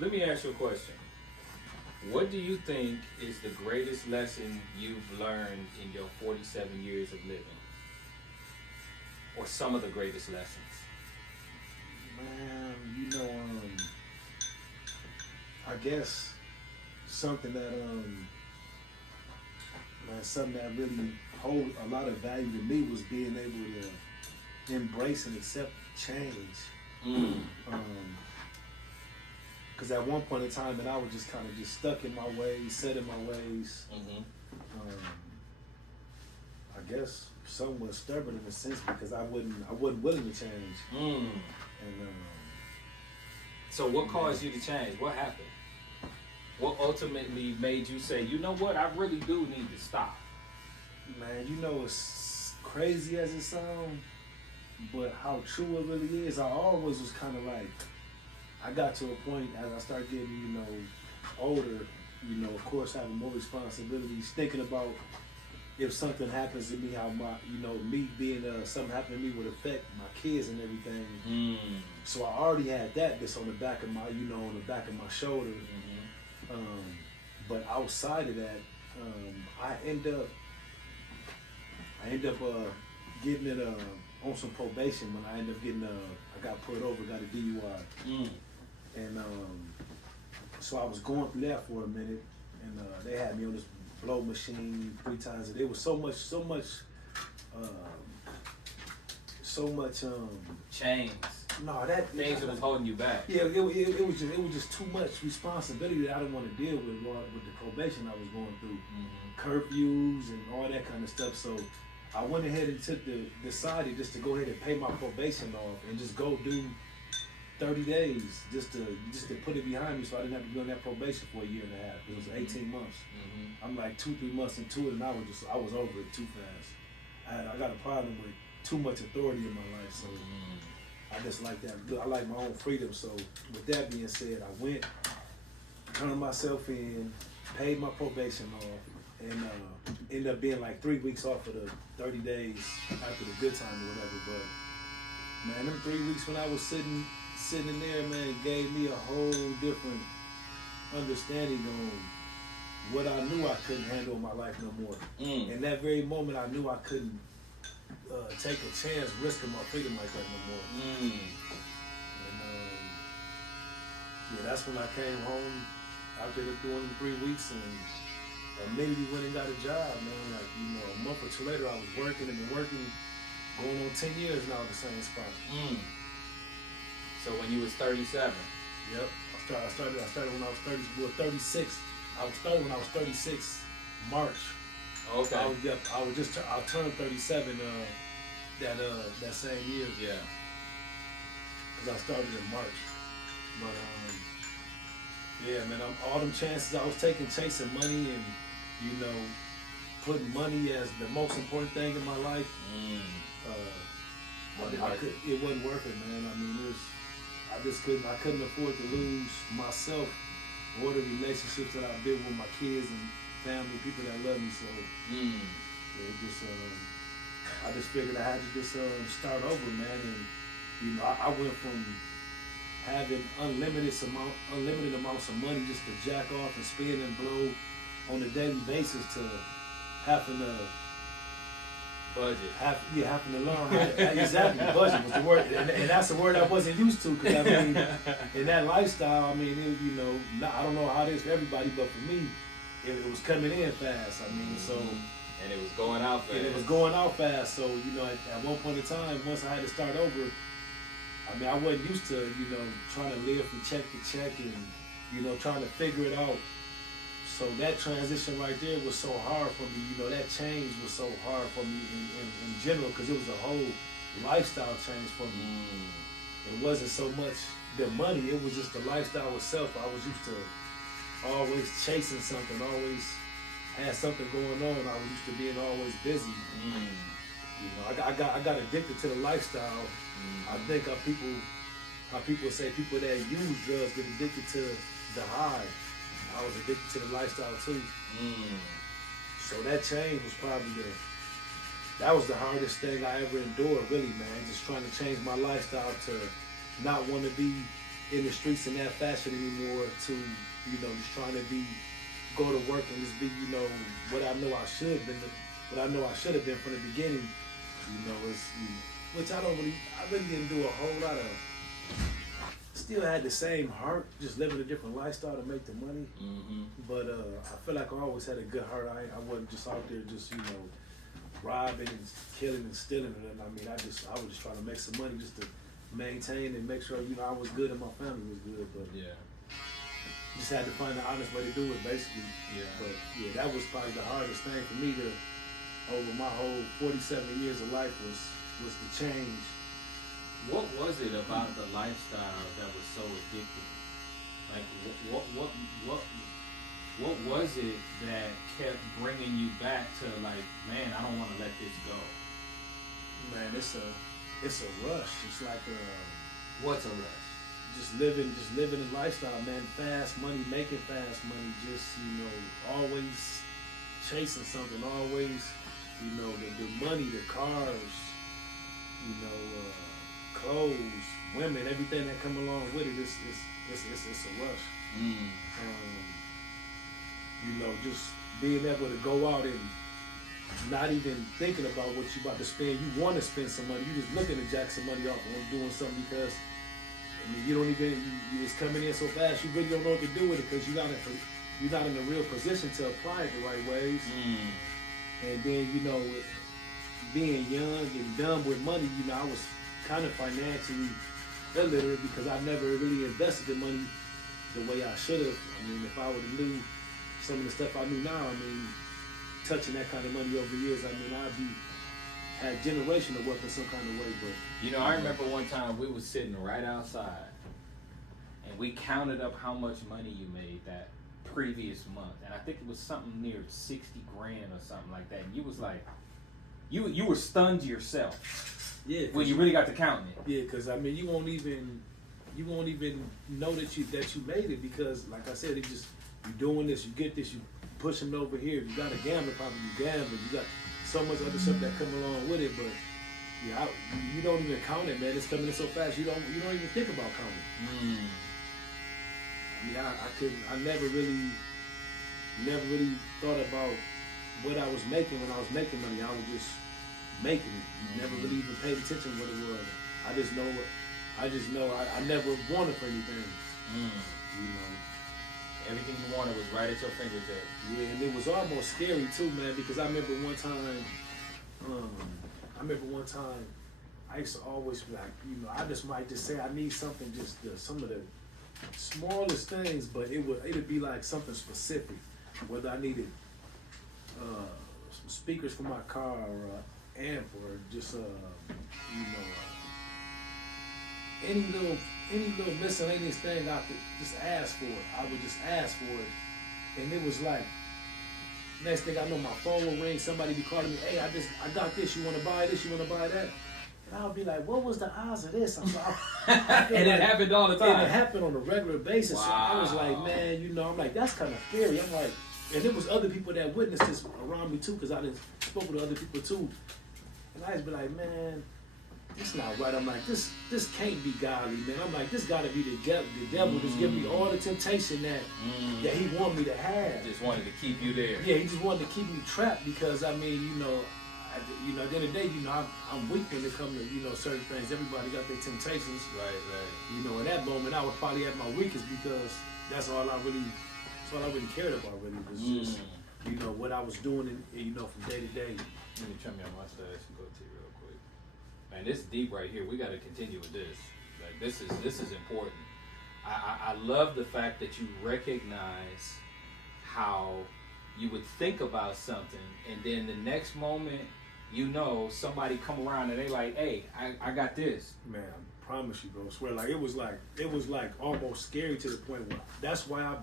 let me ask you a question. What do you think is the greatest lesson you've learned in your 47 years of living? Or some of the greatest lessons? Man, I guess something that man, something that really hold a lot of value to me was being able to embrace and accept change. Because at one point in time, and I was just kind of just stuck in my ways, set in my ways. I guess somewhat stubborn in a sense because I wasn't willing to change. And so what caused you to change? What happened? What ultimately made you say, you know what, I really do need to stop? Man, as crazy as it sounds, but how true it really is, I always was kind of like, I got to a point as I started getting, older, of course having more responsibilities, thinking about if something happens to me, how my, me being, something happened to me would affect my kids and everything. So I already had this on the back of my, on the back of my shoulder. But outside of that, I end up getting it on some probation when I end up getting I got pulled over, got a DUI. And so I was going through that for a minute, and they had me on this blow machine 3 times a day. It was so much chains. No, that things that was holding you back. Yeah, it was just too much responsibility that I didn't want to deal with the probation I was going through, curfews and all that kind of stuff. So I went ahead and decided just to go ahead and pay my probation off and just go do 30 days just to put it behind me, so I didn't have to be on that probation for a year and a half. It was 18 months. I'm like 2-3 months into it, and I was over it too fast. I got a problem with too much authority in my life, so I just like that. I like my own freedom. So with that being said, I went, turned myself in, paid my probation off, and ended up being like 3 weeks off of the 30 days after the good time or whatever. But man, them 3 weeks when I was sitting in there, man, gave me a whole different understanding on what I knew I couldn't handle in my life no more. In that very moment, I knew I couldn't take a chance risking my freedom like that no more. And that's when I came home after doing 3 weeks and immediately went and got a job, man. Like, a month or 2 later, I was working and been working going on 10 years now at the same spot. So when you was 37? Yep. I started when I was 36. I started when I was 36, March. Okay. I turned 37 that same year. Yeah. Because I started in March. But yeah, man, all them chances I was taking, chasing money and putting money as the most important thing in my life. It wasn't worth it, man. I mean, I couldn't afford to lose myself or the relationships that I built with my kids and family, people that love me. So I just figured I had to just start over, man. And I went from having unlimited amounts of money just to jack off and spend and blow on a daily basis to having to budget. Having to learn right. Exactly, budget was the word, and that's a word I wasn't used to. Because I mean, in that lifestyle, I mean, I don't know how it is for everybody, but for me, it was coming in fast. I mean, so. And it was going out fast. And it was going out fast. So at one point in time, once I had to start over, I mean, I wasn't used to trying to live from check to check and trying to figure it out. So that transition right there was so hard for me. That change was so hard for me in general because it was a whole lifestyle change for me. It wasn't so much the money, it was just the lifestyle itself. I was used to always chasing something, always had something going on. I was used to being always busy. I got addicted to the lifestyle. I think how people say people that use drugs get addicted to the high. I was addicted to the lifestyle too. So that change was probably that was the hardest thing I ever endured, really, man. Just trying to change my lifestyle to not want to be in the streets in that fashion anymore. To just trying to go to work and just be what I know I should have been, what I know I should have been from the beginning. Which I really didn't do a whole lot of. Still had the same heart, just living a different lifestyle to make the money. Mm-hmm. But I feel like I always had a good heart. I wasn't just out there just robbing and killing and stealing. And I mean, I was just trying to make some money just to maintain and make sure I was good and my family was good. But yeah, just had to find the honest way to do it, basically. Yeah. But yeah, that was probably the hardest thing for me to over my whole 47 years of life was to change. What was it about the lifestyle that was so addicting? Like, what was it that kept bringing you back to like, man, I don't want to let this go? Man, it's a rush. It's like what's a rush? Just living a lifestyle, man. Fast money, making fast money. Just always chasing something. Always, the money, the cars, clothes, women, everything that come along with it. It's a rush. Just being able to go out and not even thinking about what you about to spend. You want to spend some money. You just looking to jack some money off and doing something because you don't even. It's coming in so fast. You really don't know what to do with it because you're not in a real position to apply it the right ways. And then being young and dumb with money, I was kind of financially illiterate because I never really invested in money the way I should have. I mean, if I would have knew some of the stuff I knew now, I mean, touching that kind of money over the years, I mean, had generational wealth in some kind of way. But I remember one time we was sitting right outside, and we counted up how much money you made that previous month, and I think it was something near 60 grand or something like that. And you was like, you were stunned yourself. Yeah. When you really got to counting it. Yeah, because I mean, you won't even know that you made it because, like I said, it just you doing this, you get this, you pushing it over here. You got a gambling problem, you gambling. You got so much other stuff that come along with it, but yeah, you don't even count it, man. It's coming in so fast, you don't even think about counting. I mean, I never really thought about what I was making when I was making money. I was just making it. Never really even paid attention to what it was. I just know I never wanted for anything. Everything you wanted was right at your fingertips. Yeah, and it was almost scary too, man, because I remember one time, I used to always be like, I just might just say I need something, just some of the smallest things, but it'd be like something specific, whether I needed some speakers for my car or amp or just any little miscellaneous thing I could just ask for it. I would just ask for it, and it was like next thing I know, my phone will ring. Somebody be calling me, hey, I got this. You want to buy this? You want to buy that? And I'll be like, what was the odds of this? And it happened all the time. And it happened on a regular basis. Wow. So I was like, man, I'm like, that's kind of scary. I'm like, and there was other people that witnessed this around me too, because I done spoke with other people too. And I just be like, man, it's not right. I'm like, this can't be godly, man. I'm like, this gotta be the devil just give me all the temptation that he want me to have. Just wanted to keep you there. Yeah, he just wanted to keep me trapped because I mean, at the end of the day, I'm weak when it comes to certain things. Everybody got their temptations. Right. In that moment, I was probably at my weakest because that's all I really cared about. Really was just what I was doing, from day to day. Let me trim your mustache and go to you real quick. Man, this is deep right here. We got to continue with this. Like this is important. I love the fact that you recognize how you would think about something, and then the next moment, somebody come around and they like, hey, I got this. Man, I promise you, bro. I swear, it was like almost scary to the point where that's why I'm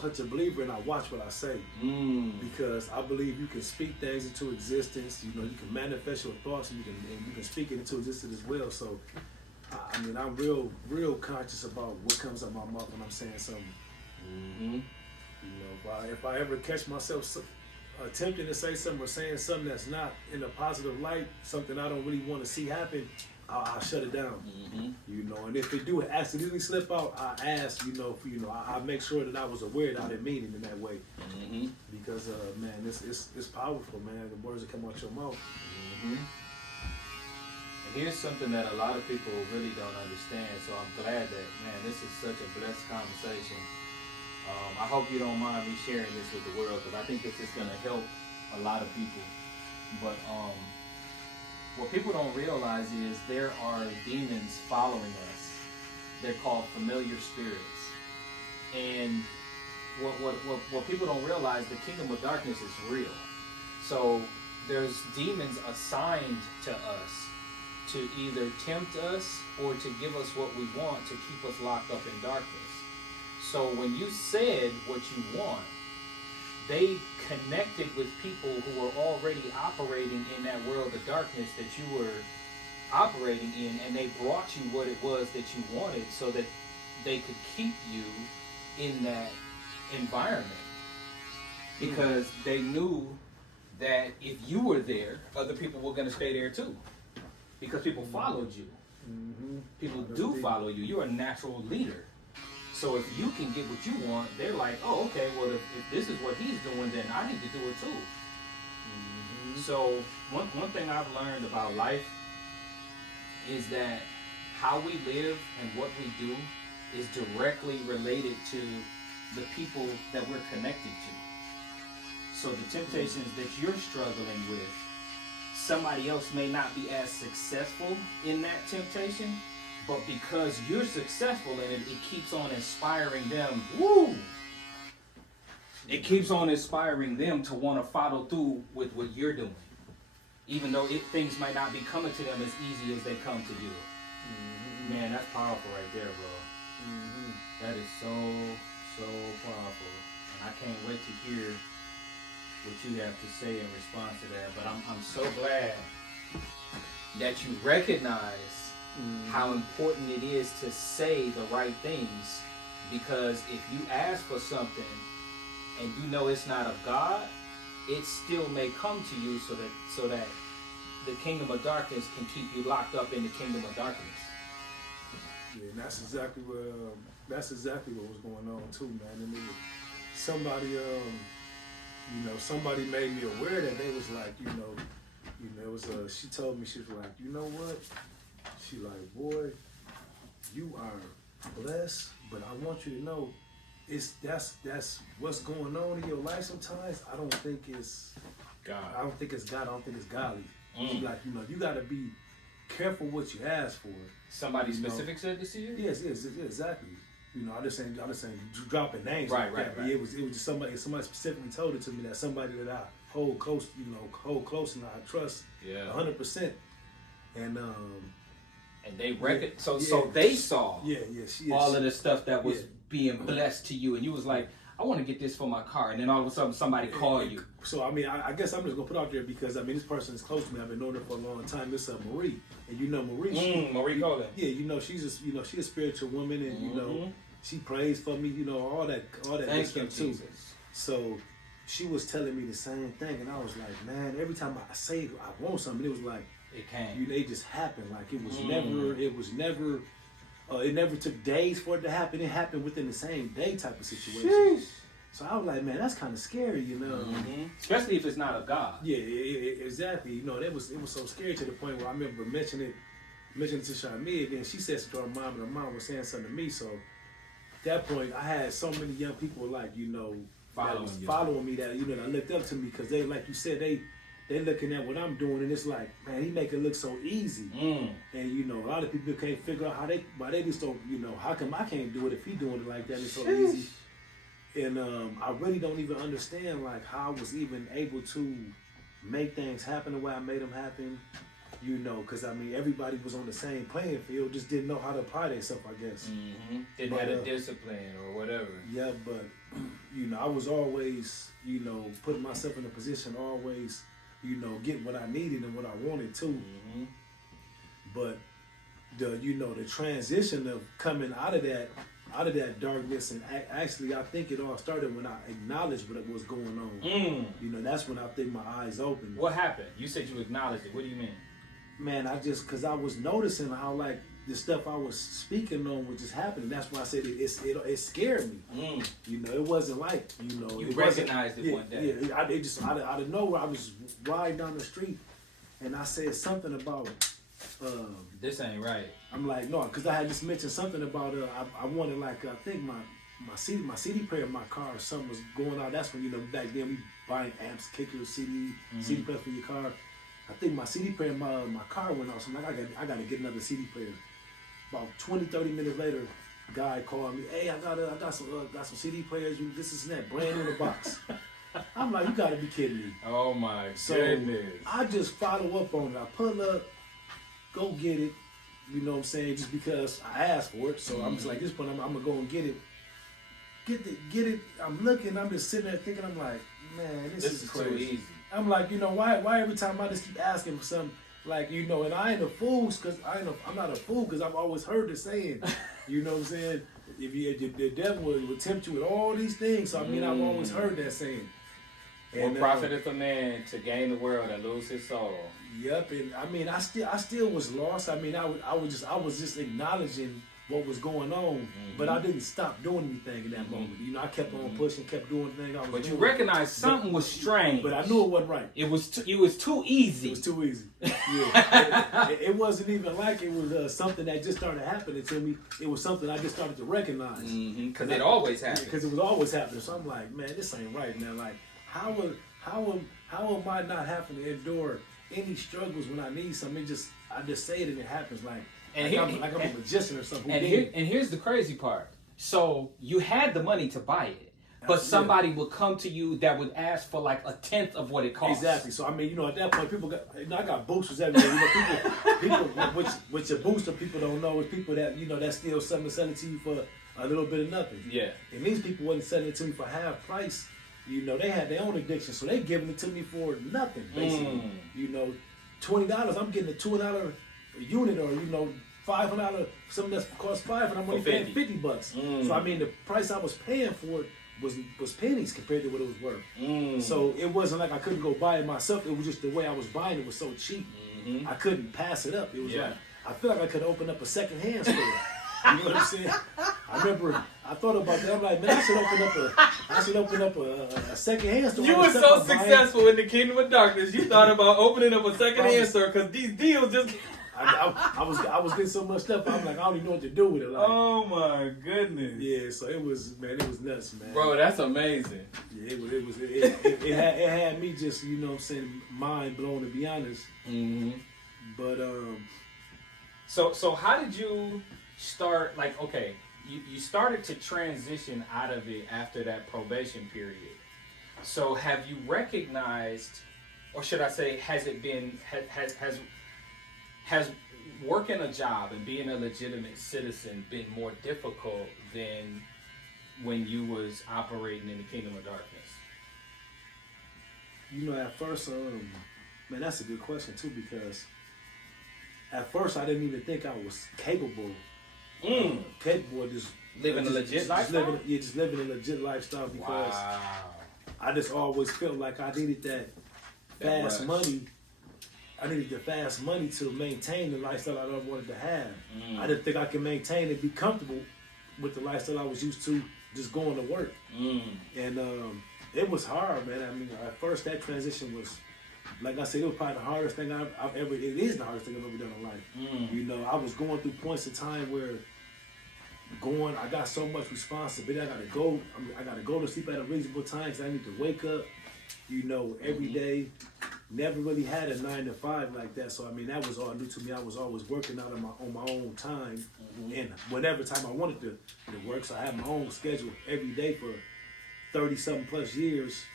such a believer and I watch what I say. Because I believe you can speak things into existence. You can manifest your thoughts and you can speak it into existence as well. So, I mean, I'm real conscious about what comes out of my mouth when I'm saying something. If I ever catch myself attempting to say something or saying something that's not in a positive light, something I don't really want to see happen, I'll shut it down. Mm-hmm. You know, and if it do accidentally slip out, I ask, I make sure that I was aware that I didn't mean it in that way. Mm-hmm. Because man, it's powerful, man. The words that come out your mouth. Mm-hmm. And here's something that a lot of people really don't understand. So I'm glad that, man, this is such a blessed conversation. I hope you don't mind me sharing this with the world, because I think this is going to help a lot of people. But what people don't realize is there are demons following us. They're called familiar spirits. And what people don't realize, the kingdom of darkness is real. So there's demons assigned to us to either tempt us or to give us what we want to keep us locked up in darkness. So when you said what you want, they connected with people who were already operating in that world of darkness that you were operating in, and they brought you what it was that you wanted so that they could keep you in that environment. Because they knew that if you were there, other people were going to stay there too. Because people followed you. Mm-hmm. People do follow you. You're a natural leader. So if you can get what you want, they're like, oh, okay, well, if this is what he's doing, then I need to do it too. Mm-hmm. So one thing I've learned about life is that how we live and what we do is directly related to the people that we're connected to. So the temptations that you're struggling with, somebody else may not be as successful in that temptation, but because you're successful in it, it keeps on inspiring them. Woo! It keeps on inspiring them to want to follow through with what you're doing, even though things might not be coming to them as easy as they come to you. Mm-hmm. Man, that's powerful right there, bro. Mm-hmm. That is so powerful, and I can't wait to hear what you have to say in response to that. But I'm so glad that you recognize how important it is to say the right things, because if you ask for something and you know it's not of God, it still may come to you so that the kingdom of darkness can keep you locked up in the kingdom of darkness. Yeah, and that's exactly what was going on too, man. And then somebody somebody made me aware that they was like, it was she told me, she was like, you know what? She like, boy, you are blessed, but I want you to know that's what's going on in your life sometimes. I don't think it's God. I don't think it's God. I don't think it's godly. She like, you gotta be careful what you ask for. Somebody specific said this to you? Yes, exactly. I just saying dropping names. Right. It was just somebody specifically told it to me, that somebody that I hold close, and I trust 100%. And they so they saw all of the stuff that was being blessed to you, and you was like, I want to get this for my car, and then all of a sudden somebody called you. So I guess I'm just gonna put out there, because this person is close to me. I've been knowing her for a long time. This is Marie, and Marie. Marie Golden. Yeah, she's she's a spiritual woman, and she prays for me. All that good stuff too. So she was telling me the same thing, and I was like, man, every time I say I want something, it was like it came. It just happened. Like it was never. It never took days for it to happen. It happened within the same day type of situation. Sheesh. So I was like, man, that's kind of scary, Especially if it's not of God. Yeah, exactly. It was so scary to the point where I remember mentioning it to Shamia, and then she said something to her mom, and her mom was saying something to me. So at that point, I had so many young people following me that that looked up to me, because they, like you said, they looking at what I'm doing, and it's like, man, he make it look so easy. And a lot of people can't figure out why they just don't, how come I can't do it if he doing it like that? It's so easy. And I really don't even understand like how I was even able to make things happen the way I made them happen. Because everybody was on the same playing field, just didn't know how to apply themselves, I guess. Didn't have a discipline or whatever. Yeah, but I was always putting myself in a position, always getting what I needed and what I wanted too. But the transition of coming out of that darkness, and actually I think it all started when I acknowledged what was going on. That's when I think my eyes opened. What happened? You said you acknowledged it. What do you mean? man, cause I was noticing how like the stuff I was speaking on was just happening. That's why I said it scared me. You know, it wasn't like, you know. You recognized it one day. Yeah, it just out of nowhere, I was riding down the street and I said something about, this ain't right. I'm like, no, cause I had just mentioned something about, I wanted like, I think my CD player in my car or something was going out. That's when, you know, back then we buying amps, kickers, CD player for your car. I think my CD player in my car went off. So I'm like, I gotta get another CD player. About 20, 30 minutes later, guy called me. Hey, I got some CD players. This is that brand new in the box. I'm like, you gotta be kidding me. Oh my so goodness. I just follow up on it. I pull up, go get it. You know what I'm saying? Just because I asked for it. So I'm just like, this point, I'm gonna go and get it. Get it. I'm looking. I'm just sitting there thinking. I'm like, man, this is crazy. Too easy. I'm like, you know, why every time I just keep asking for something, like, you know, and I ain't a fool, cause I'm not a fool, cause I've always heard the saying, you know what I'm saying? If the devil will tempt you with all these things, so I mean, I've always heard that saying. What profiteth a man to gain the world and lose his soul? Yep, and I mean, I still was lost. I mean, I was just acknowledging what was going on, but I didn't stop doing anything in that moment. You know, I kept on pushing, kept doing things I was doing. But you recognized something was strange. But I knew it wasn't right. It was too easy. It was too easy. Yeah, it wasn't even like it was something that just started happening to me. It was something I just started to recognize. Because it always happens. Because it was always happening. So I'm like, man, this ain't right, man. Like, how am I not having to endure any struggles when I need something? I just say it and it happens. Like. I'm a magician or something. And here's the crazy part. So you had the money to buy it, but somebody would come to you that would ask for like a tenth of what it costs. Exactly. So I mean, you know, at that point, people got. You know, I got boosters everywhere. You know, people, which a booster people don't know is people that, you know, that steal something and sell it to you for a little bit of nothing. Yeah. And these people wasn't selling it to me for half price. You know, they had their own addiction, so they giving it to me for nothing, basically. You know, $20, I'm getting a $2 unit, or, you know, $500, something that costs $5, and I'm only paying $50. So I mean, the price I was paying for it was pennies compared to what it was worth. So it wasn't like I couldn't go buy it myself. It was just the way I was buying it was so cheap. I couldn't pass it up. It was like, I feel like I could open up a secondhand store. You know what I'm saying? I remember I thought about that. I'm like, man, I should open up a secondhand store. You were so successful in the kingdom of darkness. You thought about opening up a secondhand store because these deals just. I was getting so much stuff. I'm like, I don't even know what to do with it. Like, oh my goodness. Yeah, so it was nuts, man. Bro, that's amazing. Yeah, it had me just, you know what I'm saying, mind blown, to be honest. But So how did you start? Like, okay, you started to transition out of it after that probation period. So have you recognized, or should I say, has it been has working a job and being a legitimate citizen been more difficult than when you was operating in the kingdom of darkness? You know, at first, man, that's a good question too, because at first I didn't even think I was capable of just living a legit lifestyle. Just living a legit lifestyle, because I just always felt like I needed that fast money. I needed the fast money to maintain the lifestyle I wanted to have. I didn't think I could maintain and be comfortable with the lifestyle I was used to, just going to work. And it was hard, man. I mean, at first that transition was, like I said, it was probably the hardest thing I've ever. It is the hardest thing I've ever done in life. You know, I was going through points in time where I got so much responsibility. I gotta go to sleep at a reasonable time because I need to wake up, you know, every day. Never really had a 9 to 5 like that, so I mean that was all new to me. I was always working out on my own time, and whatever time I wanted to work. So I had my own schedule every day for 30-something plus years.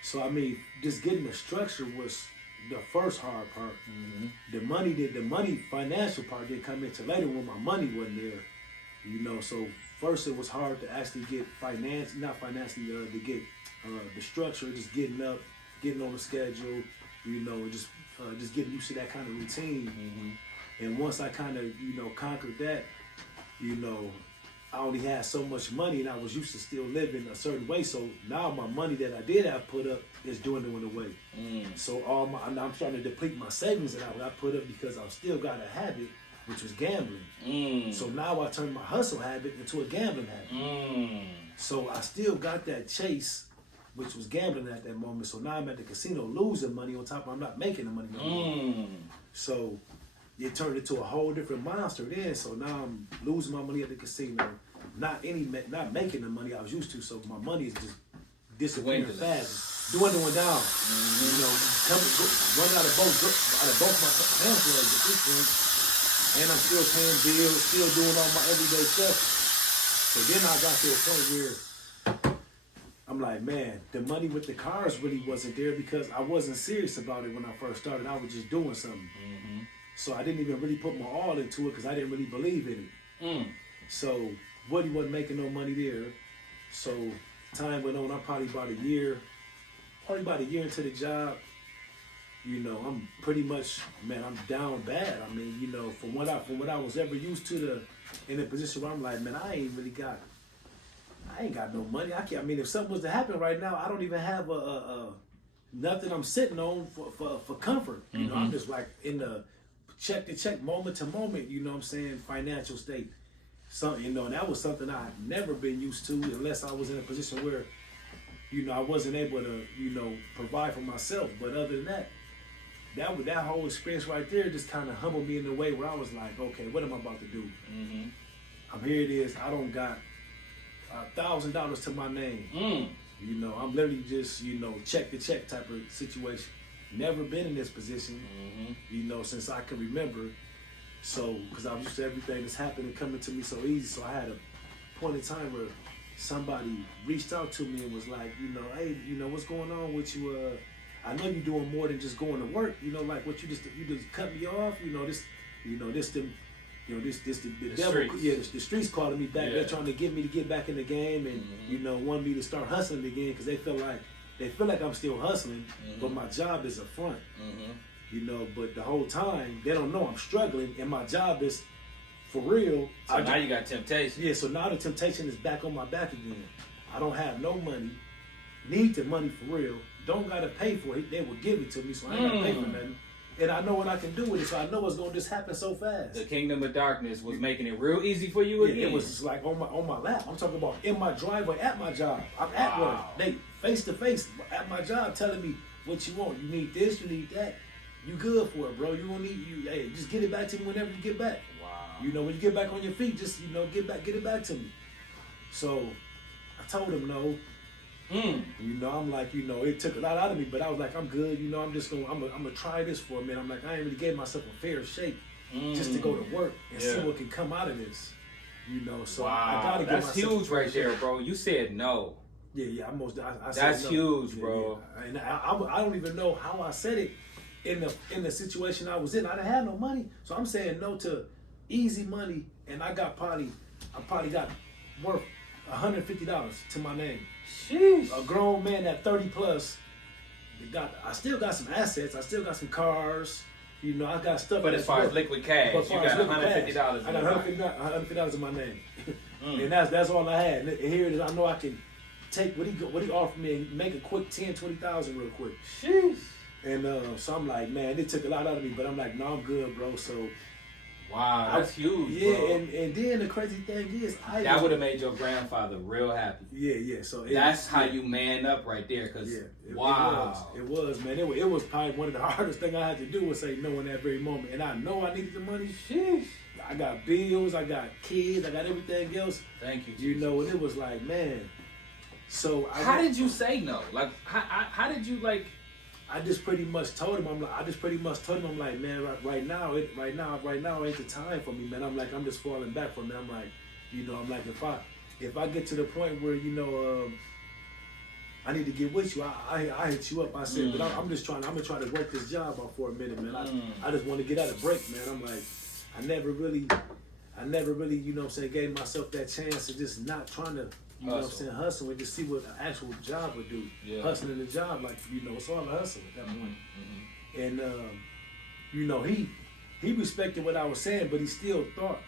So I mean, just getting the structure was the first hard part. The money financial part didn't come into later when my money wasn't there. You know, so first it was hard to actually get to get the structure, just getting up, getting on the schedule. You know, just getting used to that kind of routine. And once I kind of, you know, conquered that, you know, I only had so much money, and I was used to still living a certain way. So now my money that I did have put up is dwindling away. So I'm trying to deplete my savings that I put up because I've still got a habit, which was gambling. So now I turned my hustle habit into a gambling habit. So I still got that chase, which was gambling at that moment. So now I'm at the casino losing money on top of I'm not making the money no more. So it turned into a whole different monster then. So now I'm losing my money at the casino, not making the money I was used to. So my money is just disappearing fast, dwindling down. You know, run out of both my hands at this point, and I'm still paying bills, still doing all my everyday stuff. So then I got to a point where I'm like, man, the money with the cars really wasn't there because I wasn't serious about it when I first started. I was just doing something. So I didn't even really put my all into it because I didn't really believe in it. So Woody wasn't making no money there. So time went on. I'm probably about a year into the job. You know, I'm pretty much, man, I'm down bad. I mean, you know, from what I was ever used to, in a position where I'm like, man, I ain't got no money. I mean, if something was to happen right now, I don't even have nothing I'm sitting on for comfort. You know, I'm just like in the check to check, moment to moment, you know what I'm saying, financial state. Something, you know, and that was something I had never been used to unless I was in a position where, you know, I wasn't able to, you know, provide for myself. But other than that whole experience right there just kind of humbled me in a way where I was like, okay, what am I about to do? Here it is. I don't got $1,000 to my name. You know, I'm literally just, you know, check to check type of situation. Never been in this position, you know, since I can remember. So, because I was used to everything that's happening coming to me so easy. So I had a point in time where somebody reached out to me and was like, you know, hey, you know, what's going on with you? I know you're doing more than just going to work. You know, like what you just cut me off. You know, the devil, streets. The streets calling me back. Yeah. They're trying to get me to get back in the game and you know, want me to start hustling again because they feel like I'm still hustling, but my job is a front. You know, but the whole time they don't know I'm struggling and my job is for real. So now you got temptation. Yeah, so now the temptation is back on my back again. I don't have no money, need the money for real, don't gotta pay for it. They will give it to me, so I ain't gotta pay for nothing. And I know what I can do with it, so I know it's gonna just happen so fast. The kingdom of darkness was making it real easy for you again. It was just like on my lap. I'm talking about in my driveway at my job. I'm at work. They face to face at my job telling me what you want. You need this, you need that. You good for it, bro. You don't need hey, just get it back to me whenever you get back. You know, when you get back on your feet, just, you know, get it back to me. So I told him no. You know, I'm like, you know, it took a lot out of me, but I was like, I'm good. You know, I'm gonna try this for a minute. I'm like, I ain't really gave myself a fair shake just to go to work and see what can come out of this. You know, so I gotta get myself. That's huge right there, bro. You said no. Yeah, I said that's no. huge, bro. Yeah. And I don't even know how I said it in the situation I was in. I didn't have no money, so I'm saying no to easy money, and I probably got worth $150 to my name. Sheesh. A grown man at 30 plus. I still got some assets. I still got some cars. You know, I got stuff. But as far as liquid cash, you got $150. I got $150 in my name, and that's all I had. And here it is. I know I can take what he offered me and make a quick 10, 20,000 real quick. Sheesh. And so I'm like, man, it took a lot out of me, but I'm like, no, I'm good, bro. So. Wow, that's huge, bro. Yeah, and then the crazy thing is, that would have made your grandfather real happy. Yeah. So that's how you man up right there. Cause wow, it was, man. It was probably one of the hardest things I had to do was say no in that very moment. And I know I needed the money. Sheesh. I got bills, I got kids, I got everything else. Thank you. You know, and it was like, man. So how did you say no? Like, how did you like? I just pretty much told him, I'm like, man, right now ain't the time for me, man. I'm like, I'm just falling back from it. I'm like, you know, I'm like, if I get to the point where, you know, I need to get with you, I hit you up. I said, but I'm gonna try to work this job out for a minute, man. I just want to get out of break, man. I'm like, I never really, you know what I'm saying, gave myself that chance of just not trying to, you know what I'm saying, hustle and just see what an actual job would do. Yeah. Hustling the job, like, you know, it's all a hustle at that point. And, you know, he respected what I was saying, but he still thought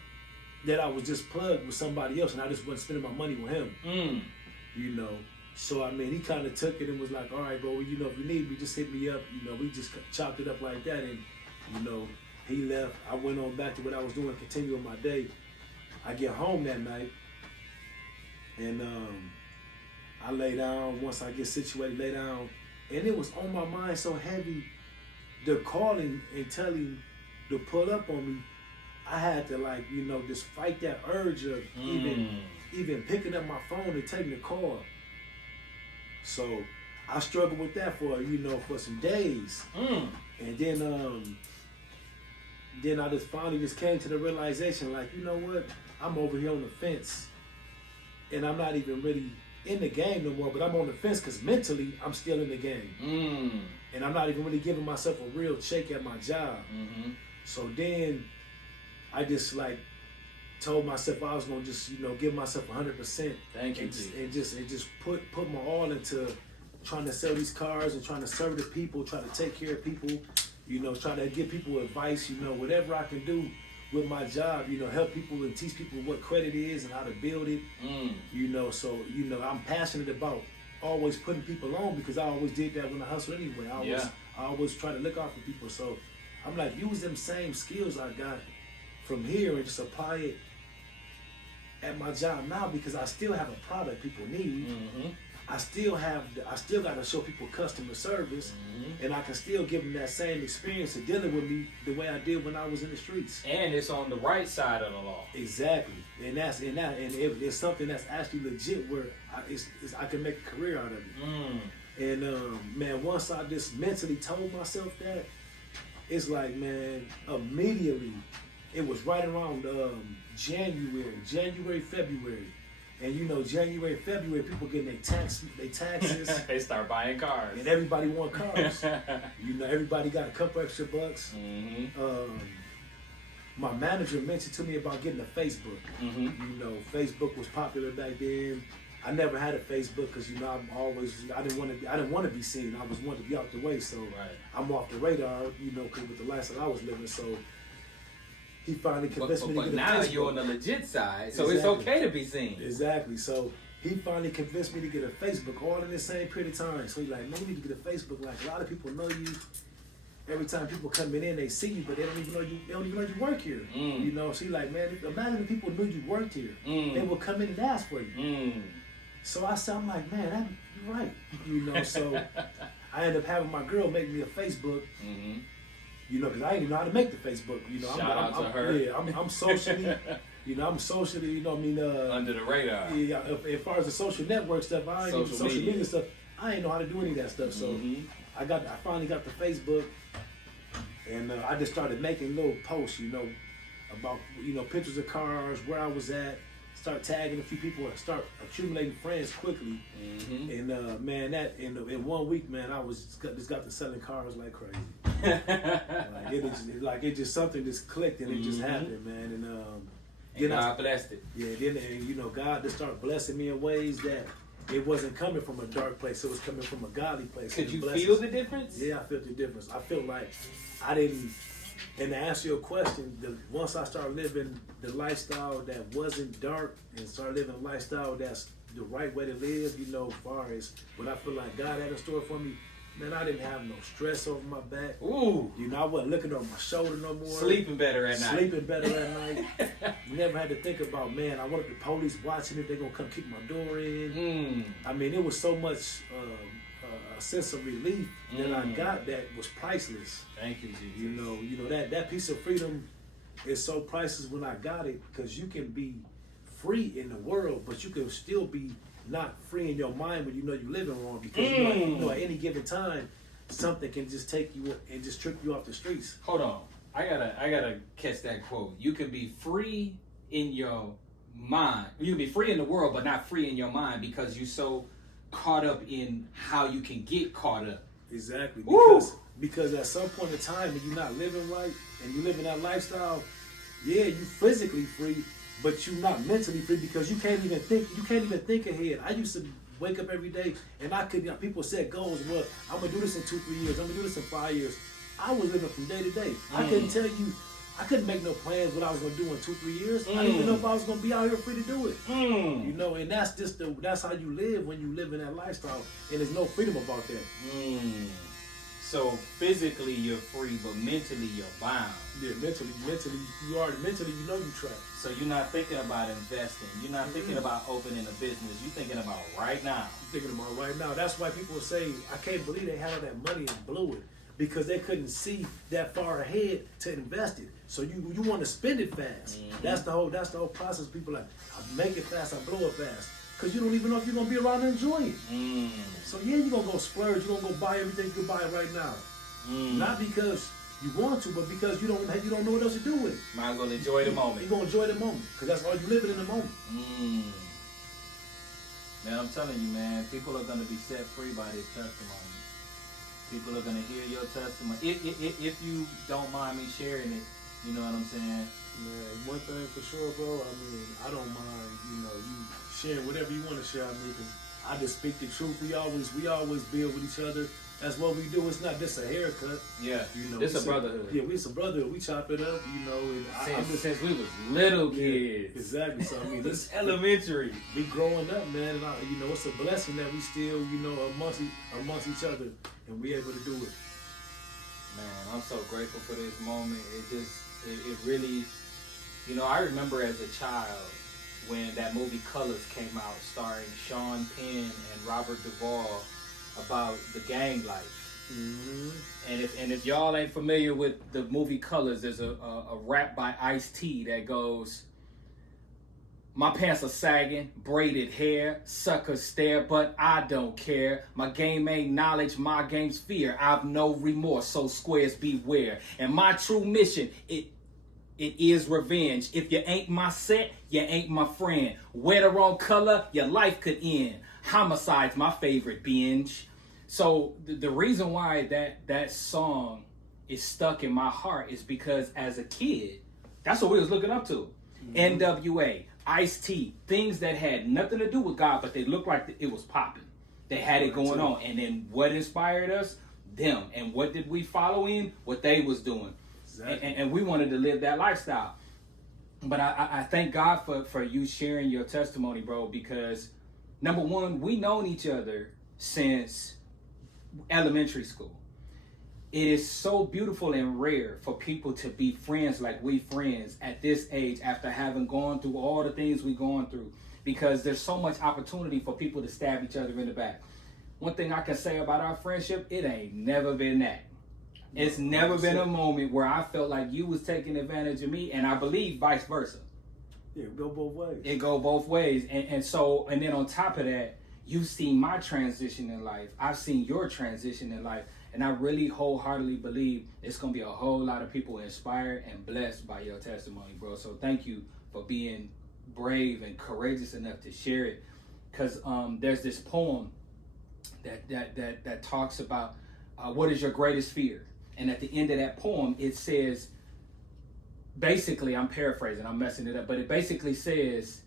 that I was just plugged with somebody else, and I just wasn't spending my money with him. You know. So I mean, he kind of took it and was like, "All right, bro. Well, you know, if you need me, just hit me up." You know, we just chopped it up like that, and you know, he left. I went on back to what I was doing, continuing my day. I get home that night, and I lay down. Once I get situated, lay down, and it was on my mind so heavy. The calling and telling to pull up on me, I had to like, you know, just fight that urge of even picking up my phone and taking the call. So I struggled with that for some days, and then I just finally just came to the realization, like, you know what, I'm over here on the fence, and I'm not even really in the game no more, but I'm on the fence because mentally I'm still in the game, and I'm not even really giving myself a real shake at my job. So then I just like told myself I was gonna just, you know, give myself 100%. Thank you. And just put my all into trying to sell these cars and trying to serve the people, trying to take care of people, you know, trying to give people advice, you know, whatever I can do with my job, you know, help people and teach people what credit is and how to build it. You know, so, you know, I'm passionate about always putting people on because I always did that when I hustled anyway. I always try to look out for people. So I'm like, use them same skills I got from here and just apply it at my job now because I still have a product people need. I still got to show people customer service, and I can still give them that same experience of dealing with me the way I did when I was in the streets. And it's on the right side of the law. Exactly, and it's something that's actually legit where I can make a career out of it. And man, once I just mentally told myself that, it's like, man, immediately, it was right around January, February. And you know, January, February, people getting their taxes. They start buying cars. And everybody want cars. You know, everybody got a couple extra bucks. My manager mentioned to me about getting a Facebook. You know, Facebook was popular back then. I never had a Facebook because, you know, I didn't want to be seen. I was wanting to be out the way. So I'm off the radar, you know, because with the lifestyle I was living. So he finally convinced me to get a Facebook. But now you're on the legit side, so it's okay to be seen. Exactly. So he finally convinced me to get a Facebook all in the same period of time. So he's like, man, you need to get a Facebook. Like, a lot of people know you. Every time people coming in, they see you, but they don't even know you work here. You know, so he's like, man, imagine if people knew you worked here. They would come in and ask for you. So I'm like, man, you're right. You know, so I ended up having my girl make me a Facebook. You know, because I didn't even know how to make the Facebook. You know, Shout out to her. Yeah, I'm socially, you know, you know, I mean, under the radar. Yeah, as far as the social network stuff, social media stuff, I didn't know how to do any of that stuff. So I finally got the Facebook, and I just started making little posts, you know, about, you know, pictures of cars, where I was at. Start tagging a few people and start accumulating friends quickly. And man, that in 1 week, man, I just got to selling cars like crazy. It just something just clicked and it just happened, man. And God blessed it. Yeah, then you know, God just started blessing me in ways that it wasn't coming from a dark place; it was coming from a godly place. Could you feel the difference? Yeah, I felt the difference. I felt like I didn't. And to answer your question, once I started living the lifestyle that wasn't dark and started living a lifestyle that's the right way to live, you know, as far as what I feel like God had in store for me, man, I didn't have no stress over my back. Ooh. You know, I wasn't looking over my shoulder no more. Sleeping better at night. Never had to think about, man, I wanted the police watching if they're going to come kick my door in. I mean, it was so much a sense of relief that I got that was priceless. Thank you, Jesus. You know that piece of freedom is so priceless when I got it, because you can be free in the world, but you can still be not free in your mind when you know you're living wrong, because you know at any given time something can just take you and just trip you off the streets. Hold on, I gotta catch that quote. You can be free in your mind. You can be free in the world, but not free in your mind because you're so caught up in how you can get caught up. Exactly. Because at some point in time when you're not living right and you live in that lifestyle, yeah, you physically free, but you're not mentally free because you can't even think ahead. I used to wake up every day and people set goals, well, I'm gonna do this in 2-3 years, I'm gonna do this in 5 years. I was living from day to day. I I couldn't make no plans what I was gonna do in 2-3 years. I didn't even know if I was gonna be out here free to do it. You know, and that's just that's how you live when you live in that lifestyle, and there's no freedom about that. So physically you're free, but mentally you're bound. Yeah, mentally you know you trapped. So you're not thinking about investing. You're not thinking about opening a business. You're thinking about right now. You're thinking about right now. That's why people say, I can't believe they had all that money and blew it. Because they couldn't see that far ahead to invest it. So you want to spend it fast. That's the whole process. People like, I make it fast, I blow it fast. Because you don't even know if you're gonna be around and enjoy it. So yeah, you're gonna go splurge, you're gonna go buy everything you can buy right now. Not because you want to, but because you don't know what else to do with it. Might as well enjoy the moment. You're gonna enjoy the moment. Because that's all you living in the moment. Man, I'm telling you, man, people are gonna be set free by this testimony. People are gonna hear your testimony. If you don't mind me sharing it, you know what I'm saying? Man, one thing for sure, bro. I mean, I don't mind, you sharing whatever you want to share. I mean, 'cause I just speak the truth. We always build with each other. That's what we do. It's not just a haircut. Yeah, it's a brotherhood. Yeah, it's a brotherhood. We chop it up, And since we was little kids. Exactly. So I mean, it's elementary. We growing up, man, and it's a blessing that we still, amongst each other, and we able to do it. Man, I'm so grateful for this moment. It really, I remember as a child when that movie Colors came out, starring Sean Penn and Robert Duvall, about the gang life. And if y'all ain't familiar with the movie Colors, there's a rap by Ice-T that goes, my pants are sagging, braided hair, suckers stare, but I don't care. My game ain't knowledge, my game's fear. I've no remorse, so squares beware. And my true mission, it is revenge. If you ain't my set, you ain't my friend. Wear the wrong color, your life could end. Homicide's my favorite binge. So the reason why that song is stuck in my heart is because as a kid, that's what we was looking up to. NWA, Ice-T, things that had nothing to do with God, but they looked like it was popping. They had it going on. And then what inspired us? Them. And what did we follow in? What they was doing. Exactly. And we wanted to live that lifestyle. But I thank God for you sharing your testimony, bro, because number one, we known each other since elementary school. It is so beautiful and rare for people to be friends like we friends at this age after having gone through all the things we gone through, because there's so much opportunity for people to stab each other in the back. One thing I can say about our friendship, it ain't never been that. It's never been a moment where I felt like you was taking advantage of me, and I believe vice versa. Yeah, it go both ways. It go both ways. And then on top of that, you've seen my transition in life. I've seen your transition in life. And I really wholeheartedly believe it's going to be a whole lot of people inspired and blessed by your testimony, bro. So thank you for being brave and courageous enough to share it. Because there's this poem that talks about what is your greatest fear. And at the end of that poem, it says, basically, I'm paraphrasing, I'm messing it up, but it basically says,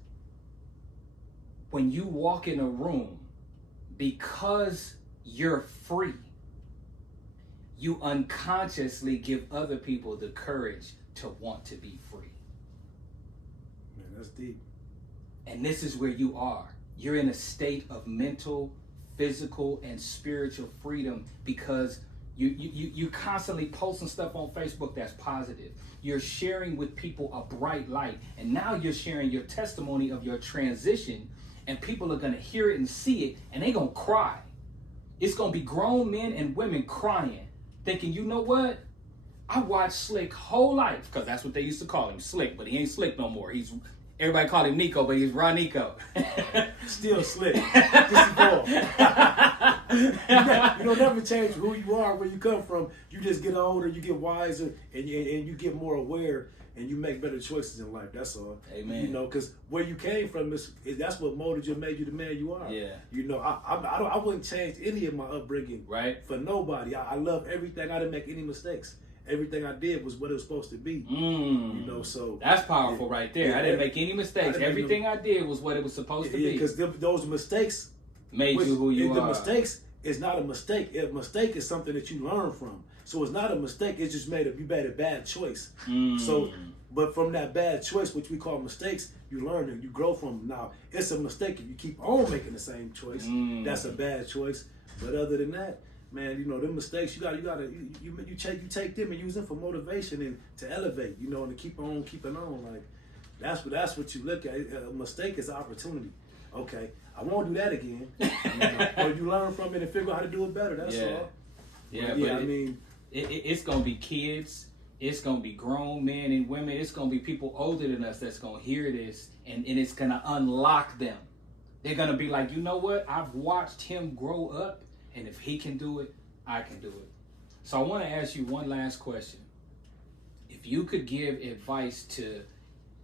when you walk in a room, because you're free, you unconsciously give other people the courage to want to be free. Man, that's deep. And this is where you are. You're in a state of mental, physical, and spiritual freedom because you constantly posting stuff on Facebook that's positive. You're sharing with people a bright light. And now you're sharing your testimony of your transition, and people are going to hear it and see it, and they're going to cry. It's going to be grown men and women crying, thinking, you know what? I watched Slick whole life, because that's what they used to call him, Slick, but he ain't Slick no more. Everybody called him Nico, but he's Raneko. Still Slick. This is all. You don't never change who you are, where you come from. You just get older, you get wiser, and you get more aware, and you make better choices in life. That's all. Amen. Because where you came from that's what molded you and made you the man you are. Yeah. I wouldn't change any of my upbringing. Right. For nobody. I love everything. I didn't make any mistakes. Everything I did was what it was supposed to be. So that's powerful right there. Yeah, I didn't make any mistakes. Everything I did was what it was supposed to be. Because those mistakes made you who you are. The mistakes it's not a mistake. A mistake is something that you learn from. So it's not a mistake. It's just you made a bad choice. So, but from that bad choice, which we call mistakes, you learn and you grow from them. Now, it's a mistake if you keep on making the same choice. That's a bad choice. But other than that, man, you know, them mistakes, you take them and use them for motivation and to elevate, you know, and to keep on keeping on. Like that's what you look at. A mistake is opportunity. Okay, I won't do that again. You know, or you learn from it and figure out how to do it better. That's all. Yeah, but I mean, it's gonna be kids. It's gonna be grown men and women. It's gonna be people older than us that's gonna hear this, and it's gonna unlock them. They're gonna be like, you know what? I've watched him grow up, and if he can do it, I can do it. So I want to ask you one last question. If you could give advice to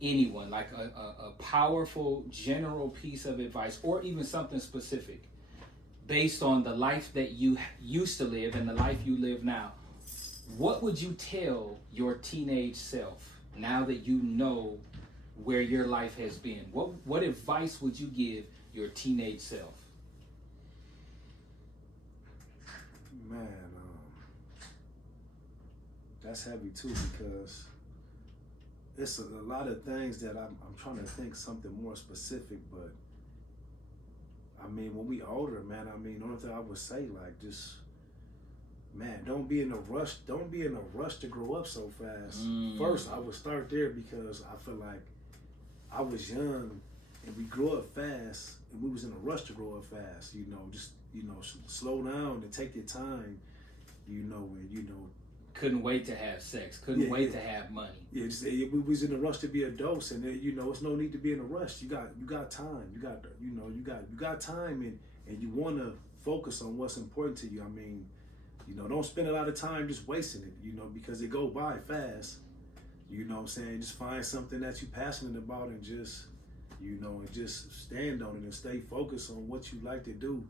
anyone, like a powerful general piece of advice, or even something specific, based on the life that you used to live and the life you live now, what would you tell your teenage self now that you know where your life has been? What advice would you give your teenage self? Man, that's heavy too, because it's a lot of things that I'm trying to think something more specific, but I mean, when we older, man, I mean, the only thing I would say, like, just, man, don't be in a rush. Don't be in a rush to grow up so fast. First, I would start there because I feel like I was young and we grew up fast and we was in a rush to grow up fast. You know, just, you know, slow down and take your time, you know, and, you know. Couldn't wait to have sex. Couldn't wait to have money. Yeah, just, we was in a rush to be adults, and you know, it's no need to be in a rush. You got time. You got time, and you want to focus on what's important to you. I mean, you know, don't spend a lot of time just wasting it. You know, because it go by fast. You know what I'm saying? Just find something that you're passionate about, and just, you know, and just stand on it and stay focused on what you like to do.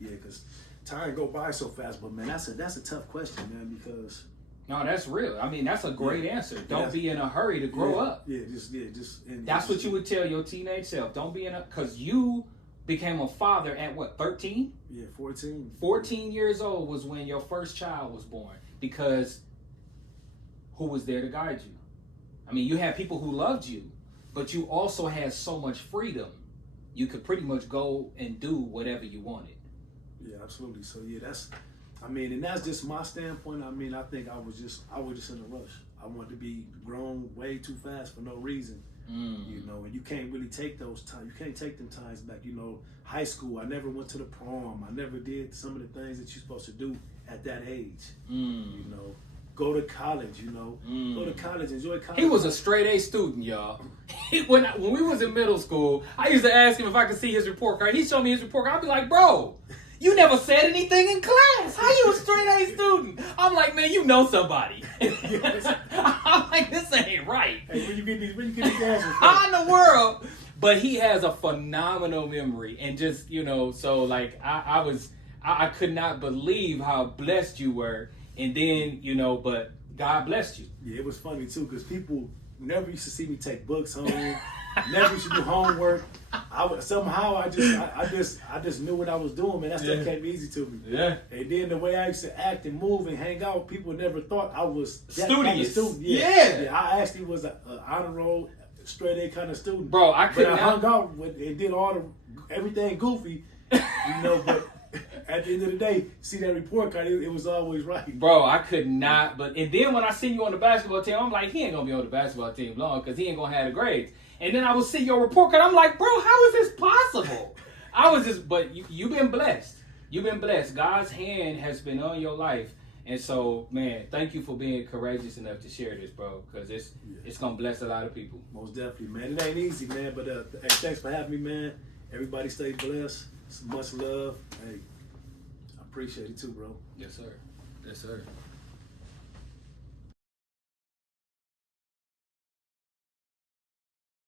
Yeah, because time go by so fast. But man, that's a tough question, man, because. No, that's real. I mean, that's a great answer. Don't be in a hurry to grow up. That's what you would tell your teenage self. Don't be because you became a father at what, 13? Yeah, 14. 14 years old was when your first child was born, because who was there to guide you? I mean, you had people who loved you, but you also had so much freedom. You could pretty much go and do whatever you wanted. Yeah, absolutely. So yeah, I mean, and that's just my standpoint. I mean, I think I was just in a rush. I wanted to be grown way too fast for no reason. You know, and you can't really take those times. You can't take them times back. You know, high school, I never went to the prom. I never did some of the things that you're supposed to do at that age. You know, go to college, you know. Go to college, enjoy college. He was a straight A student, y'all. When we was in middle school, I used to ask him if I could see his report card. He showed me his report card. I'd be like, bro, you never said anything in class. How you a straight A student? I'm like, man, you know somebody. I'm like, this ain't right. Hey, when you get these answers? How in the world? But he has a phenomenal memory, and just, you know, so like I could not believe how blessed you were, and then, you know, but God blessed you. Yeah, it was funny too, because people never used to see me take books home. Never used to do homework. I just knew what I was doing, man. That stuff came easy to me. Yeah. And then the way I used to act and move and hang out, people never thought I was that studious. kind of student. Yeah, I actually was an honor roll, straight A kind of student. Bro, I couldn't. But I hung out with and did everything goofy, you know. But at the end of the day, see that report card, it was always right. Bro, I could not. And then when I see you on the basketball team, I'm like, he ain't gonna be on the basketball team long because he ain't gonna have the grades. And then I would see your report card. I'm like, bro, how is this possible? But you've been blessed. You've been blessed. God's hand has been on your life. And so, man, thank you for being courageous enough to share this, bro, because it's going to bless a lot of people. Most definitely, man. It ain't easy, man, but hey, thanks for having me, man. Everybody stay blessed. Much love. Hey, I appreciate it too, bro. Yes, sir. Yes, sir.